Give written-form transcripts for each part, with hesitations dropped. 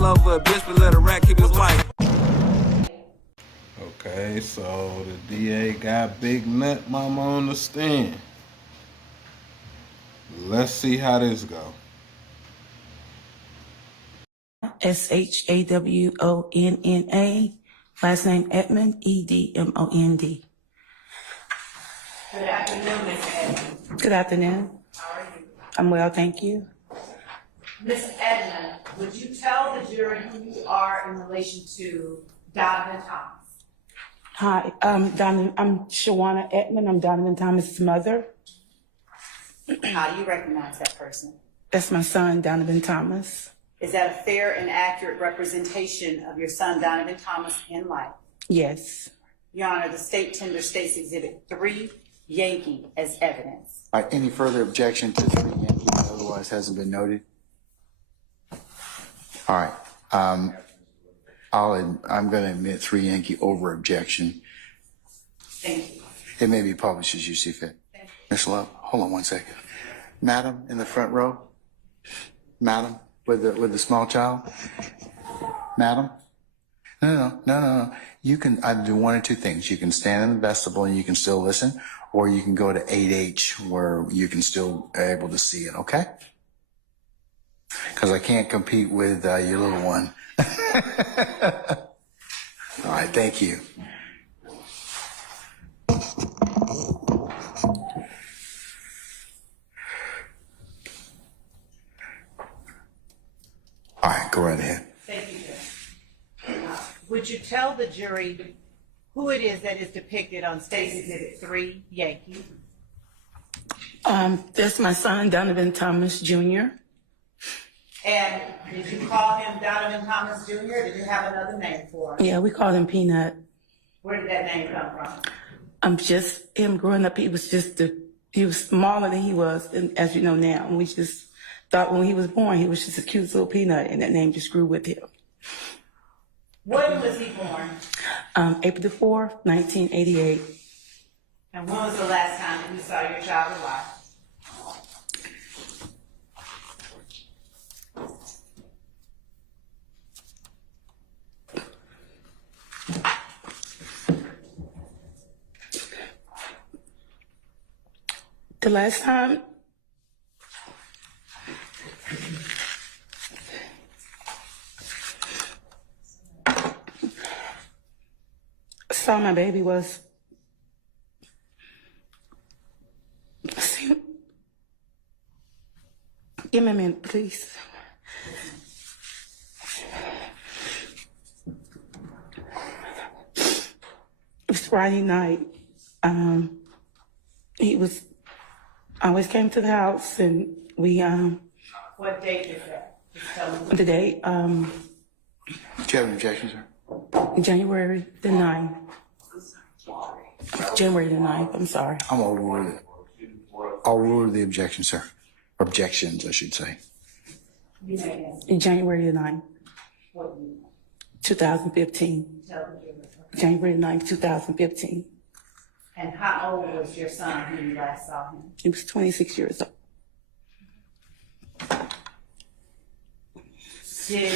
love her a bitch, but let a rat keep his wife. Okay, so the DA got Big Nut Mama on the stand. Let's see how this go. Shawonna, last name Edmond, Edmond. Good afternoon, Ms. Edmond. Good afternoon. How are you? I'm well, thank you. Ms. Edmond, would you tell the jury who you are in relation to Donovan Thomas? Hi, I'm Shawonna Edmond. I'm Donovan Thomas's mother. How do you recognize that person? That's my son, Donovan Thomas. Is that a fair and accurate representation of your son, Donovan Thomas, in life? Yes. Your Honor, the state tender states Exhibit 3, Yankee, as evidence. All right, any further objection to 3 Yankee that otherwise hasn't been noted? All right, I'm going to admit 3 Yankee over objection. Thank you. It may be published as you see fit. Ms. Love, hold on one second. Madam in the front row. Madam with the small child. Madam. No. You can either do one or two things. You can stand in the vestibule and you can still listen, or you can go to 8H where you can still be able to see it, okay? Because I can't compete with your little one. All right, thank you. All right, go right ahead. Thank you, Judge. Would you tell the jury who it is that is depicted on State's Exhibit 3, Yankee? That's my son, Donovan Thomas Jr. And did you call him Donovan Thomas Jr., or did you have another name for him? Yeah, we called him Peanut. Where did that name come from? Just him growing up, he was smaller than he was, and as you know now. And we just thought when he was born, he was just a cute little peanut, and that name just grew with him. When was he born? April the 4th, 1988. And when was the last time that you saw your child alive? The last time I saw my baby was give me a minute, please. It was Friday night. He was always came to the house, and we What date is that? Just tell me. the date Do you have an objection, sir? January the 9th. January the 9th, I'm sorry. I'm overruled it. I'll rule the objection, sir. Objections, I should say. You may ask. January the 9th, What you 2015. tell the jury. January the 9th, 2015. And how old was your son when you last saw him? He was 26 years old. Did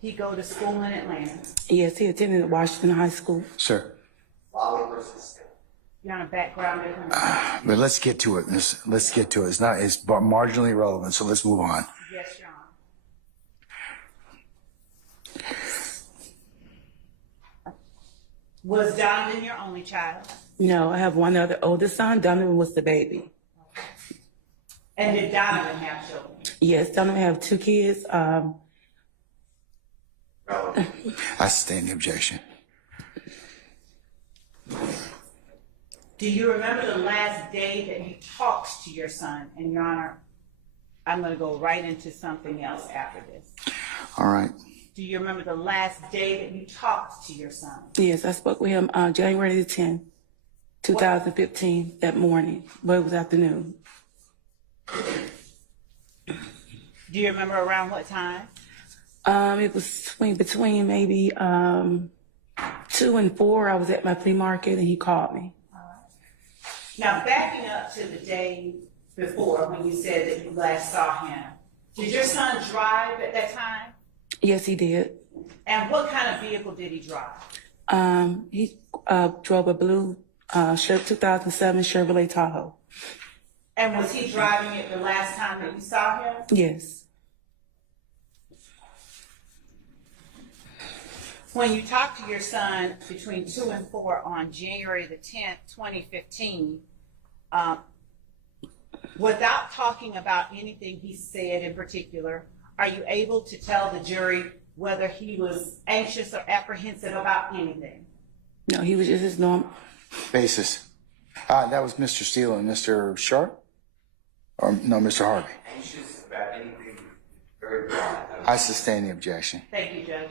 he go to school in Atlanta? Yes, he attended Washington High School. Sir, You're on a background with him? but let's get to it. Let's get to it. It's marginally relevant, so let's move on. Yes, Your Honor. Was Donovan your only child? No, I have one other older son. Donovan was the baby. And did Donovan have children? Yes, Donovan have 2 kids. I sustain the objection. Do you remember the last day that you talked to your son? And Your Honor, I'm going to go right into something else after this. All right. Do you remember the last day that you talked to your son? Yes, I spoke with him January the 10th, 2015, that morning, but it was afternoon. Do you remember around what time? It was between maybe 2 and 4. I was at my flea market and he called me. Now, backing up to the day before when you said that you last saw him, did your son drive at that time? Yes, he did. And what kind of vehicle did he drive? He drove a blue 2007 Chevrolet Tahoe. And was he driving it the last time that you saw him? Yes. When you talked to your son between 2 and 4 on January the 10th, 2015, without talking about anything he said in particular, are you able to tell the jury whether he was anxious or apprehensive about anything? No, he was just his normal. Basis. That was Mr. Steele and Mr. Sharp? Or no, Mr. Harvey? Anxious about anything very broad. I sustain the objection. Thank you, Judge.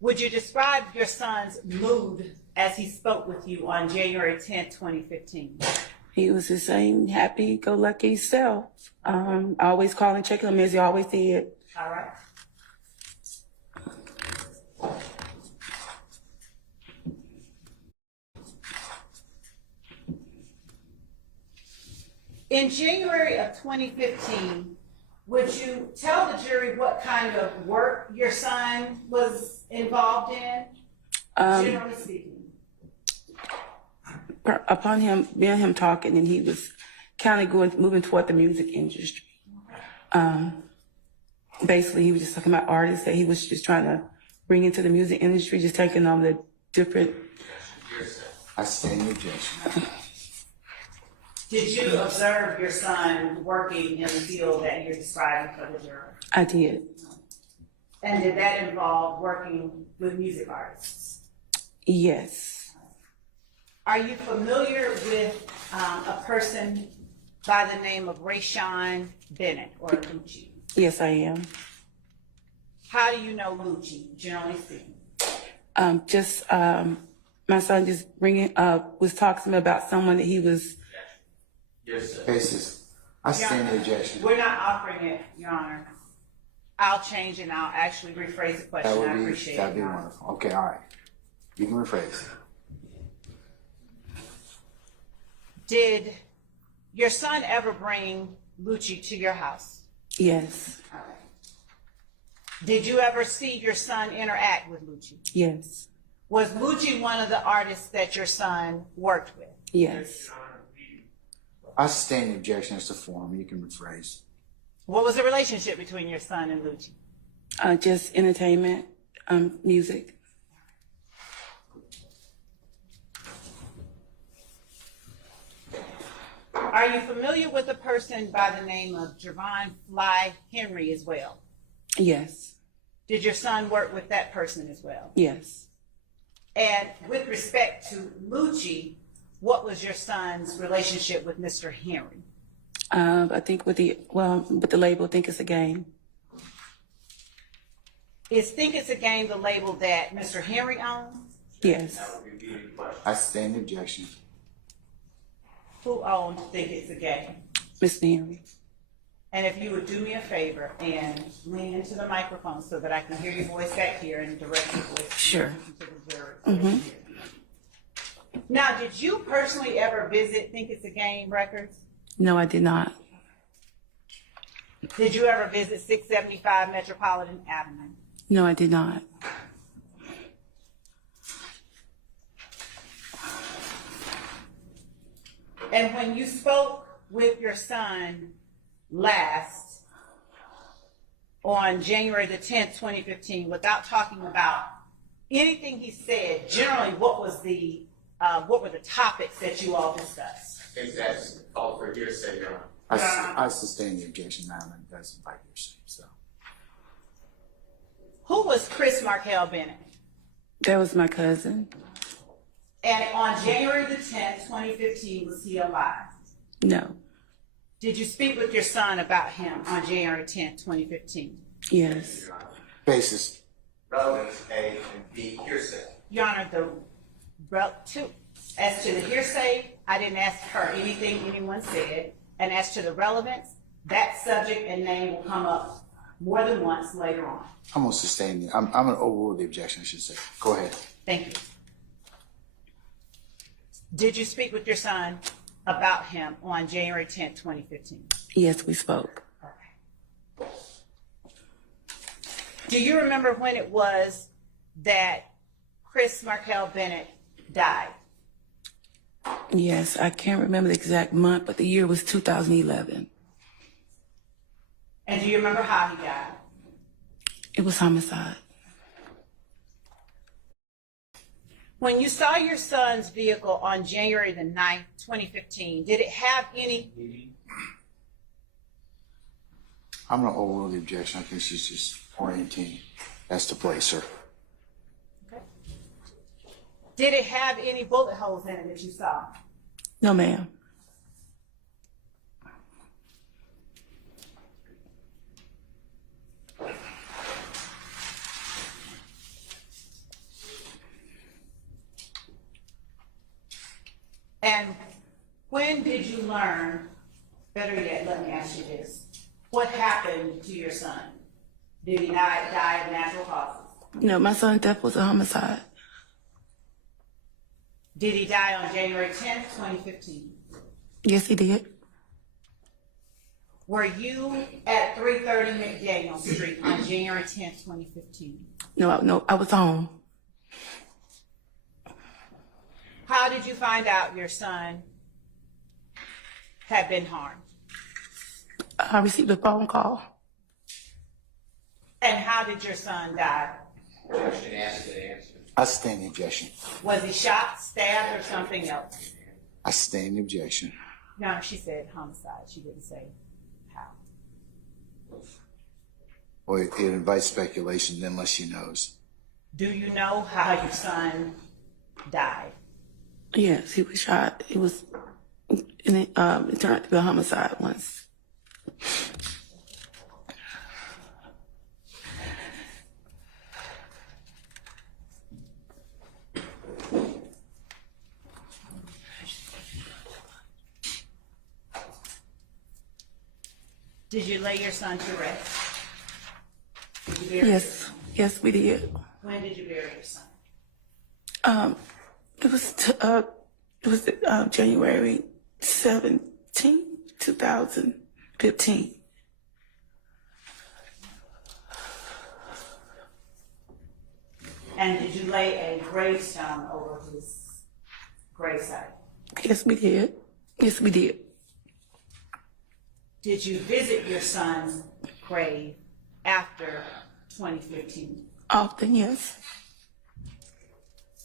Would you describe your son's mood as he spoke with you on January 10th, 2015? He was the same happy-go-lucky self. Always calling, checking him as he always did. All right. In January of 2015, would you tell the jury what kind of work your son was involved in, generally speaking? Upon me and him talking, and he was kind of moving toward the music industry. Basically, he was just talking about artists that he was just trying to bring into the music industry, just taking on the different. I sustain the objection. Did you observe your son working in the field that you're describing for the jury? I did. And did that involve working with music artists? Yes. Are you familiar with a person by the name of Rayshawn Bennett or Lucci? Yes, I am. How do you know Lucci, generally speaking? My son just was talking to me about someone that he was. Yes, sir. Basis. I sustain the objection. We're not offering it, Your Honor. I'll change and I'll actually rephrase the question. I appreciate it. That'd be Your Honor. wonderful. Okay, all right. You can rephrase. Did your son ever bring Lucci to your house? Yes. All right. Did you ever see your son interact with Lucci? Yes. Was Lucci one of the artists that your son worked with? Yes. I sustain the objection as to form. You can rephrase. What was the relationship between your son and Lucci? Just entertainment, music. Are you familiar with a person by the name of Javon Fly Henry as well? Yes. Did your son work with that person as well? Yes. And with respect to Lucci, what was your son's relationship with Mr. Henry? I think with the label, Think It's a Game. Is Think It's a Game the label that Mr. Henry owns? Yes. I sustain the objection. Who owns Think It's a Game? Mr. Henry. And if you would do me a favor and lean into the microphone so that I can hear your voice back here and direct your voice Sure. to the jury. Now, did you personally ever visit Think It's a Game Records? No, I did not. Did you ever visit 675 Metropolitan Avenue? No, I did not. And when you spoke with your son last on January the 10th, 2015, without talking about anything he said, generally what were the topics that you all discussed? I think that's called for hearsay, Your Honor. I sustain the objection, madam, and that's by hearsay. So, Who was Chris Markel Bennett? That was my cousin. And on January the 10th, 2015, was he alive? No. Did you speak with your son about him on January 10th, 2015? Yes. basis. Relevance, A, and B, hearsay. Your Honor, as to the hearsay, I didn't ask her anything anyone said. And as to the relevance, that subject and name will come up more than once later on. I'm gonna sustain the, I'm gonna overrule the objection, I should say. Go ahead. Thank you. Did you speak with your son about him on January 10th, 2015? Yes, we spoke. Do you remember when it was that Chris Markel Bennett died? Yes, I can't remember the exact month, but the year was 2011. And do you remember how he died? It was homicide. When you saw your son's vehicle on January the 9th, 2015, did it have any? I'm going to overrule the objection. I think she's just orienting. That's to place her. Okay. Did it have any bullet holes in it that you saw? No, ma'am. And when did you learn, better yet, let me ask you this, what happened to your son? Did he die of natural causes? No, my son's death was a homicide. Did he die on January 10th, 2015? Yes, he did. Were you at 330 McDaniel Street on January 10th, 2015? No, I was home. How did you find out your son had been harmed? I received a phone call. And how did your son die? I sustain the objection. Was he shot, stabbed, or something else? I sustain the objection. No, she said homicide. She didn't say how. Well, it invites speculation unless she knows. Do you know how your son died? Yes, he was shot. It was, and it turned out to be a homicide once. Did you lay your son to rest? Did you bury Yes, we did. When did you bury your son? It was January 17, 2015. And did you lay a gravestone over his gravesite? Yes, we did. Yes, we did. Did you visit your son's grave after 2015? Often, yes.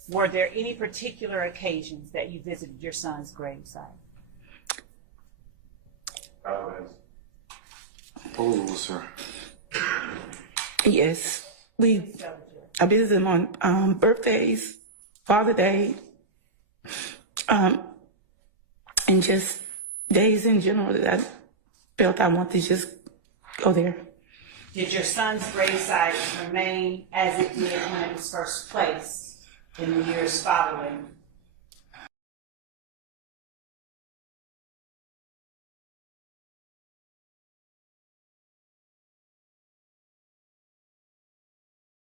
Were there any particular occasions that you visited your son's gravesite? Oh, sir. Yes. I visited him on birthdays, Father's Day, and just days in general that I felt I wanted to just go there. Did your son's gravesite remain as it did when it was first placed in the years following